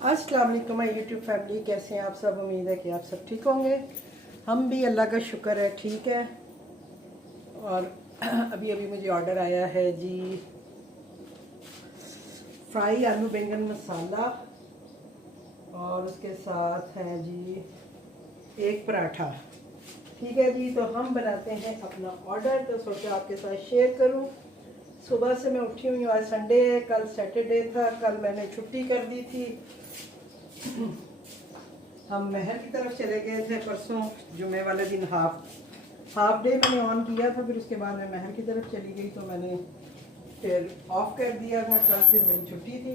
अस्सलाम वालेकुम my YouTube family, कैसे हैं आप सब। उम्मीद है कि आप सब ठीक होंगे। हम भी अल्लाह का शुक्र है ठीक है। और अभी अभी मुझे ऑर्डर आया है जी फ्राई आलू बैंगन मसाला और उसके साथ है जी एक पराठा। ठीक है जी, तो हम बनाते हैं अपना ऑर्डर। तो सोचा आपके साथ शेयर करूं। सुबह से मैं उठी हुई हूँ, आज संडे है, कल सैटरडे था, कल मैंने छुट्टी कर दी थी। हम महर की तरफ चले गए थे परसों जुमे वाले दिन। हाफ डे मैंने ऑन किया था, फिर उसके बाद मैं महर की तरफ चली गई तो मैंने फिर ऑफ कर दिया था। कल फिर मेरी छुट्टी थी।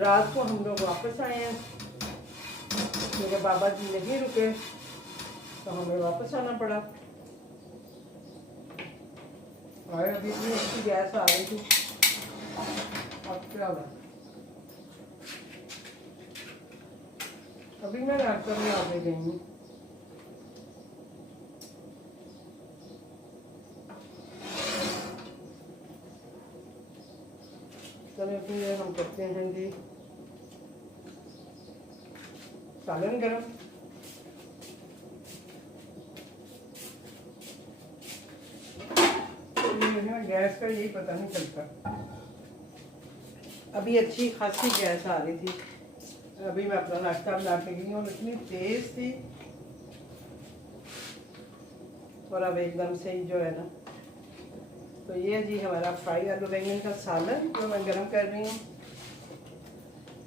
रात को हम लोग वापस आए हैं, मेरे बाबा जी नहीं रुके तो हमें वापस आना पड़ा। और अभी भी उसकी गैस आ रही थी। अब क्या हुआ, अभी मैं नाश्ता में आगे गई हूँ। चलो फिर हम करते हैं जी सालन गरम। गैस का यही पता नहीं चलता। अभी अच्छी खासी गैस आ रही थी। अभी मैं अपना नाश्ता बना के गई हूँ और इतनी तेज थी और अब एकदम से ही जो है ना। तो ये जी हमारा फ्राई आलू बैंगन का सालन जो मैं गरम कर रही हूँ।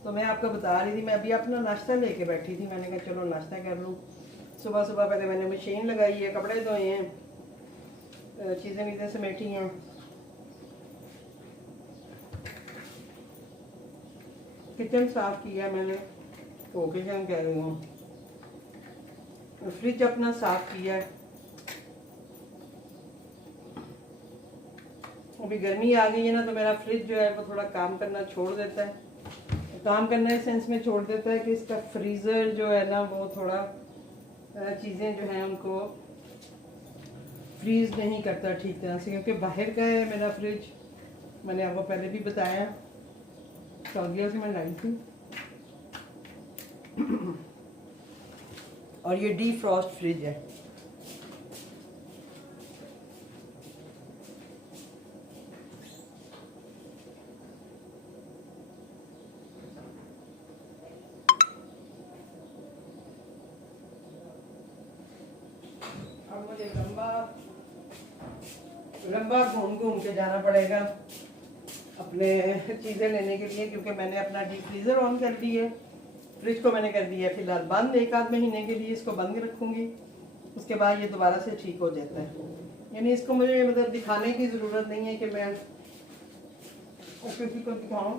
तो मैं आपको बता रही थी, मैं अभी अपना नाश्ता लेके बैठी थी। मैंने कहा चलो नाश्ता कर लूँ। सुबह सुबह पहले मैंने मशीन लगाई है, कपड़े धोए हैं, चीज़ें समेटी हैं। किचन साफ़ किया मैंने, तो किचन कह रही हूँ, फ्रिज अपना साफ़ किया है। अभी गर्मी आ गई है ना, तो मेरा फ्रिज जो है वो थोड़ा काम करना छोड़ देता है। काम करने के सेंस में छोड़ देता है कि इसका फ्रीज़र जो है ना वो थोड़ा चीज़ें जो हैं उनको फ्रीज़ नहीं करता ठीक तरह से, क्योंकि बाहर का है मेरा फ्रिज। मैंने आपको पहले भी बताया, सऊदीया से मैं लाई थी। और ये डी फ्रॉस्ट फ्रिज है। अब मुझे लंबा घूम घूम के जाना पड़ेगा अपने चीज़ें लेने के लिए, क्योंकि मैंने अपना डीप फ्रीज़र ऑन कर दिया है। फ्रिज को मैंने कर दिया फिलहाल बंद, एक आध महीने के लिए इसको बंद रखूँगी। उसके बाद ये दोबारा से ठीक हो जाता है। यानी इसको मुझे मतलब दिखाने की ज़रूरत नहीं है कि मैं किसी को दिखाऊँ,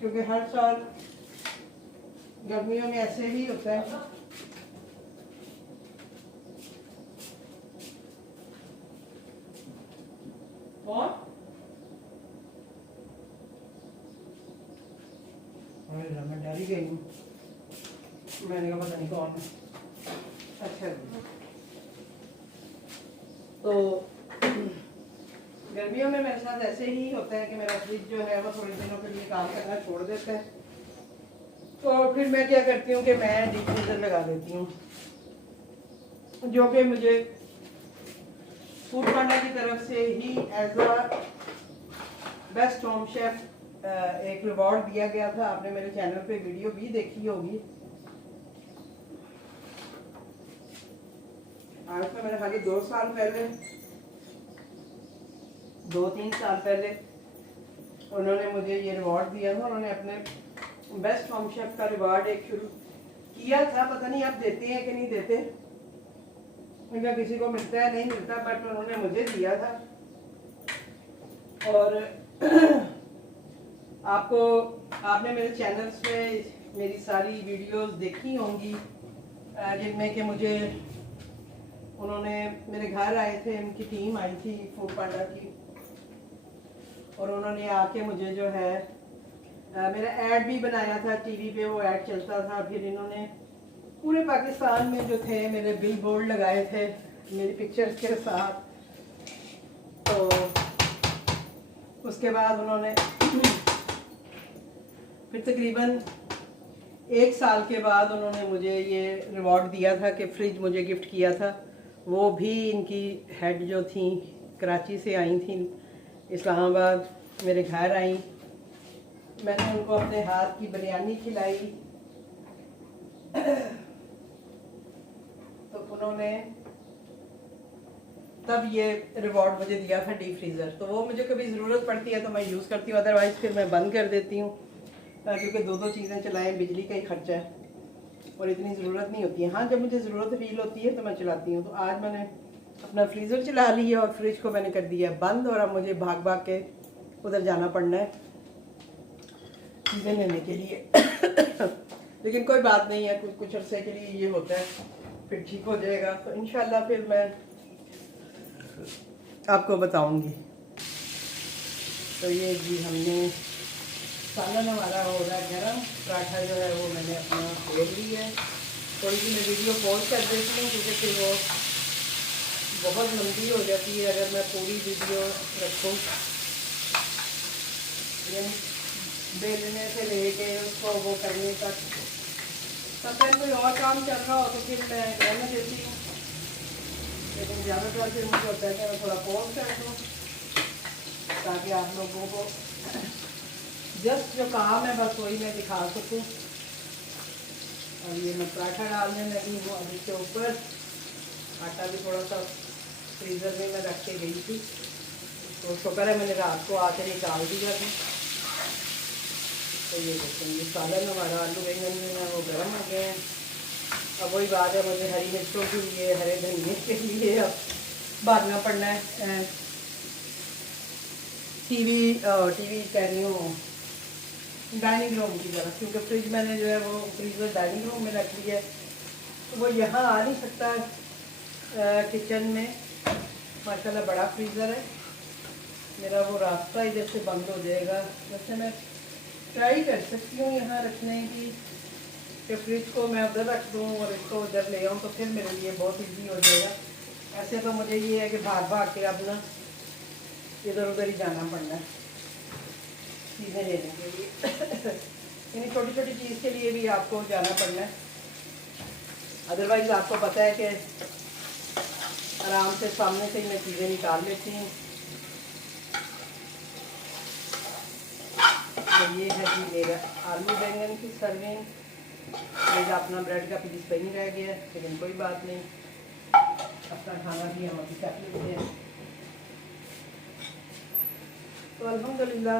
क्योंकि हर साल गर्मियों में ऐसे ही होता है। और मैं डर ही गई हूँ। मैंने कहा पता नहीं कौन है। अच्छा, तो गर्मियों में मेरे साथ ऐसे ही होता है कि मेरा फ्रिज जो है वो थोड़े दिनों के लिए काम करना छोड़ देता है। तो फिर मैं क्या करती हूँ कि मैं डीप फ्रीजर लगा देती हूँ, जो कि मुझे फूड पांडा की तरफ से ही as a best home chef एक रिवॉर्ड दिया गया था। आपने मेरे चैनल पे वीडियो भी देखी होगी। आज तो मेरे खाली 2-3 साल पहले उन्होंने मुझे ये रिवॉर्ड दिया था। उन्होंने अपने बेस्ट होम शेफ का रिवॉर्ड एक शुरू किया था, पता नहीं आप देते हैं कि नहीं देते, इनका किसी को मिलता है नहीं मिलता, बट उन्होंने मुझे दिया था। और आपने मेरे चैनल्स पे मेरी सारी वीडियोस देखी होंगी, जिनमें कि मुझे उन्होंने मेरे घर आए थे, उनकी टीम आई थी फूड पांडा की, और उन्होंने आके मुझे जो है मेरा ऐड भी बनाया था टीवी पे, वो ऐड चलता था। फिर इन्होंने पूरे पाकिस्तान में जो थे मेरे बिल बोर्ड लगाए थे मेरी पिक्चर्स के साथ। तो उसके बाद उन्होंने फिर तकरीबन 1 साल के बाद उन्होंने मुझे ये रिवॉर्ड दिया था कि फ्रिज मुझे गिफ्ट किया था। वो भी इनकी हेड जो थी कराची से आई थी, इस्लामाबाद मेरे घर आई। मैंने उनको अपने हाथ की बिरयानी खिलाई तो उन्होंने तब ये रिवॉर्ड मुझे दिया था डीप फ्रीज़र। तो वो मुझे कभी ज़रूरत पड़ती है तो मैं यूज़ करती हूँ, अदरवाइज़ फिर मैं बंद कर देती हूँ, क्योंकि दो चीज़ें चलाएं बिजली का ही खर्चा है और इतनी ज़रूरत नहीं होती है। हाँ, जब मुझे ज़रूरत फील होती है तो मैं चलाती हूँ। तो आज मैंने अपना फ्रीज़र चला लिया और फ्रिज को मैंने कर दिया बंद, और अब मुझे भाग भाग के उधर जाना पड़ना है चीज़ें लेने के लिए लेकिन कोई बात नहीं है, कुछ अरसे के लिए ये होता है, फिर ठीक हो जाएगा। तो इंशाल्लाह फिर मैं आपको बताऊंगी। तो ये जी हमने सालन हमारा हो रहा है गर्म। पराठा जो है वो मैंने अपना फेर ली है। थोड़ी सी मैं वीडियो पॉज कर देती हूँ क्योंकि फिर वो बहुत लंबी हो जाती है अगर मैं पूरी वीडियो रखूँ। यानी बेलने से लेके उसको वो करने तक, तब तक कोई और काम चल रहा हो तो फिर मैं रहने देती हूँ, लेकिन ज़्यादातर फिर मुझे होता है कि मैं थोड़ा पॉज कर दूँ ताकि आप लोगों को जस्ट जो काम है बस वही मैं दिखा सकूँ। और ये मैं पराठा डालने लगी हूँ। अब इसके ऊपर आटा भी थोड़ा सा फ्रीज़र में मैं रख के गई थी, तो शुक्र है मैंने रात को आके निकाल दिया था। तो ये देखेंगे सालन हमारा आलू बैंगन में है वो गर्म हो गए हैं। अब वही बात है, मुझे हरी मिर्चों के लिए, हरे धनिए के लिए अब भागना पड़ना है टीवी कह रही हूँ डाइनिंग रूम की तरफ, क्योंकि फ्रिज मैंने जो है वो फ्रीज़र डाइनिंग रूम में रख लिया है, तो वो यहाँ आ नहीं सकता किचन में। माशाल्लाह बड़ा फ्रीज़र है मेरा, वो रास्ता इधर से बंद हो जाएगा। वैसे मैं ट्राई कर सकती हूँ यहाँ रखने की कि फ्रिज को मैं उधर रख दूँ और इसको उधर ले आऊँ, तो फिर मेरे लिए बहुत इजी हो जाएगा। ऐसे तो मुझे ये है कि भाग भाग के अपना इधर उधर ही जाना पड़ना है चीज़ें लेने के लिए यानी छोटी छोटी चीज़ के लिए भी आपको जाना पड़ना है, अदरवाइज़ आपको पता है कि आराम से सामने से ही मैं चीज़ें निकाल लेती हूँ। तो ये है जी मेरा आलू बैंगन की सर्विंग। मेरा अपना ब्रेड का पीस नहीं रह गया, लेकिन कोई बात नहीं, अपना खाना भी हम अभी कर लेते हैं। तो अल्हम्दुलिल्लाह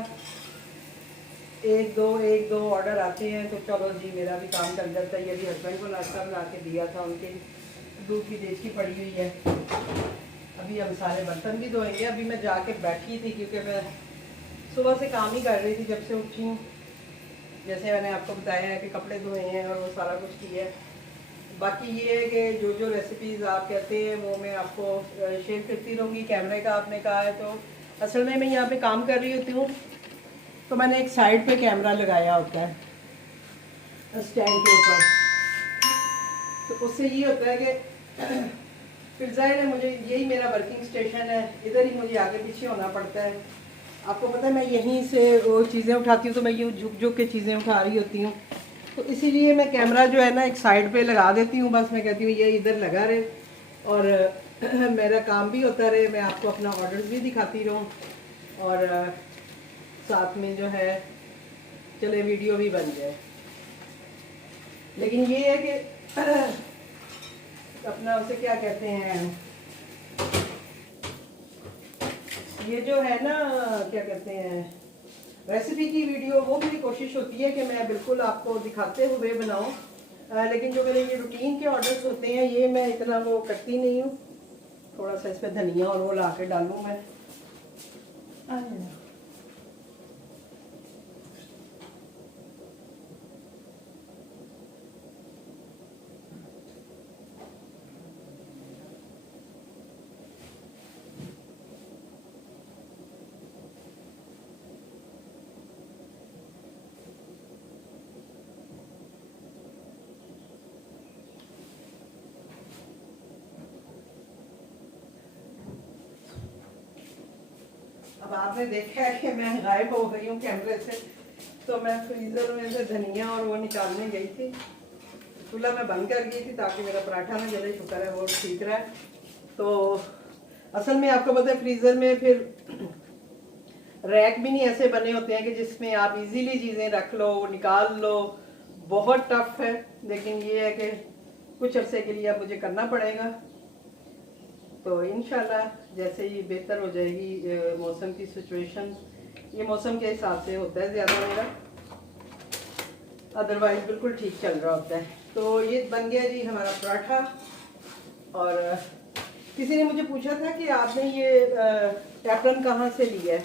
एक दो ऑर्डर आते हैं तो चलो जी मेरा भी काम चल जाता है। ये भी हस्बैंड को नाश्ता बना के दिया था, उनके दूध की देसी पड़ी हुई है। अभी हम सारे बर्तन भी धोएंगे। अभी मैं जाके बैठी थी क्योंकि मैं सुबह से काम ही कर रही थी जब से उठी हूँ। जैसे मैंने आपको बताया है कि कपड़े धोए हैं और वो सारा कुछ किया है। बाकी ये है कि जो जो रेसिपीज़ आप कहते हैं वो मैं आपको शेयर करती रहूँगी। कैमरे का आपने कहा है, तो असल में मैं यहाँ पे काम कर रही होती हूँ तो मैंने एक साइड पे कैमरा लगाया होता है स्टैंड के ऊपर। तो उससे ये होता है कि फिर ज़ाहिर है मुझे यही मेरा वर्किंग स्टेशन है, इधर ही मुझे आगे पीछे होना पड़ता है। आपको पता है मैं यहीं से वो चीज़ें उठाती हूँ तो मैं यूँ झुक झुक के चीज़ें उठा रही होती हूँ, तो इसीलिए मैं कैमरा जो है ना एक साइड पे लगा देती हूँ। बस मैं कहती हूँ ये इधर लगा रहे और मेरा काम भी होता रहे, मैं आपको अपना ऑर्डर्स भी दिखाती रहूँ और साथ में जो है चले वीडियो भी बन जाए। लेकिन ये है कि अपना उसे क्या कहते हैं, ये जो है ना क्या कहते हैं रेसिपी की वीडियो, वो मेरी कोशिश होती है कि मैं बिल्कुल आपको दिखाते हुए बनाऊं, लेकिन जो मेरे ये रूटीन के ऑर्डर्स होते हैं ये मैं इतना वो करती नहीं हूँ। थोड़ा सा इस पर धनिया और वो ला के डालूँ मैं। अब आपने देखा है कि मैं गायब हो गई हूँ कैमरे से, तो मैं फ्रीज़र में से धनिया और वो निकालने गई थी। चूल्हा मैं बंद कर गई थी ताकि मेरा पराठा ना जले, शुक्र है वो ठीक रहा है। तो असल में आपको पता है फ्रीज़र में फिर रैक भी नहीं ऐसे बने होते हैं कि जिसमें आप इजीली चीज़ें रख लो निकाल लो, बहुत टफ है। लेकिन ये है कि कुछ अरसे के लिए अब मुझे करना पड़ेगा। तो इंशाल्लाह जैसे ही बेहतर हो जाएगी मौसम की सिचुएशन, ये मौसम के हिसाब से होता है ज़्यादा मेरा, अदरवाइज बिल्कुल ठीक चल रहा होता है। तो ये बन गया जी हमारा पराठा। और किसी ने मुझे पूछा था कि आपने ये एप्रन कहाँ से लिया है,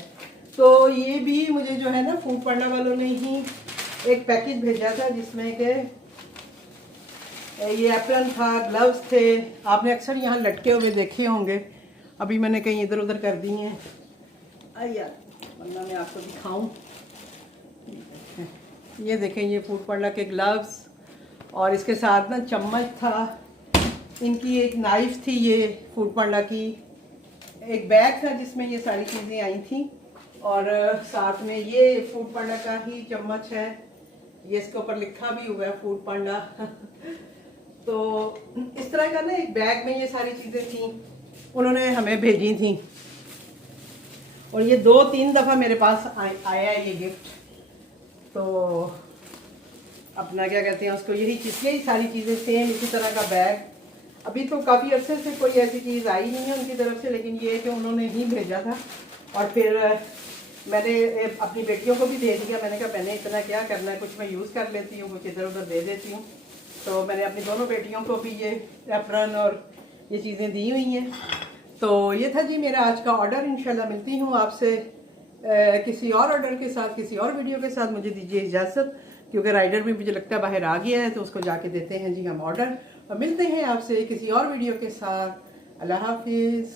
तो ये भी मुझे जो है ना फूड पांडा वालों ने ही एक पैकेज भेजा था जिसमें के ये एप्रन था, ग्लव्स थे। आपने अक्सर यहाँ लटके हुए देखे होंगे, अभी मैंने कहीं इधर उधर कर दी हैं। आइए वरना मैं आपको दिखाऊं। ये देखें, ये फूड पांडा के ग्लव्स, और इसके साथ ना चम्मच था, इनकी एक नाइफ थी, ये फूड पांडा की, एक बैग था जिसमें ये सारी चीज़ें आई थी, और साथ में ये फूड पांडा का ही चम्मच है, ये इसके ऊपर लिखा भी हुआ है फूड पांडा। तो इस तरह का ना एक बैग में ये सारी चीज़ें थी, उन्होंने हमें भेजी थी। और ये 2-3 दफ़ा मेरे पास आया है ये गिफ्ट। तो अपना क्या कहते हैं उसको, यही सारी चीज़ें सेम इसी तरह का बैग। अभी तो काफ़ी अरसे से कोई ऐसी चीज़ आई नहीं है उनकी तरफ से, लेकिन ये है कि उन्होंने ही भेजा था। और फिर मैंने अपनी बेटियों को भी दे दिया। मैंने कहा मैंने इतना क्या करना है, कुछ मैं यूज़ कर लेती हूँ, कुछ इधर उधर दे देती हूँ। तो मैंने अपनी दोनों बेटियों को भी ये एप्रन और ये चीज़ें दी हुई हैं। तो ये था जी मेरा आज का ऑर्डर। इंशाल्लाह मिलती हूँ आपसे किसी और ऑर्डर के साथ, किसी और वीडियो के साथ। मुझे दीजिए इजाज़त, क्योंकि राइडर भी मुझे लगता है बाहर आ गया है, तो उसको जाके देते हैं जी हम ऑर्डर, और मिलते हैं आपसे किसी और वीडियो के साथ। अल्लाह हाफिज़।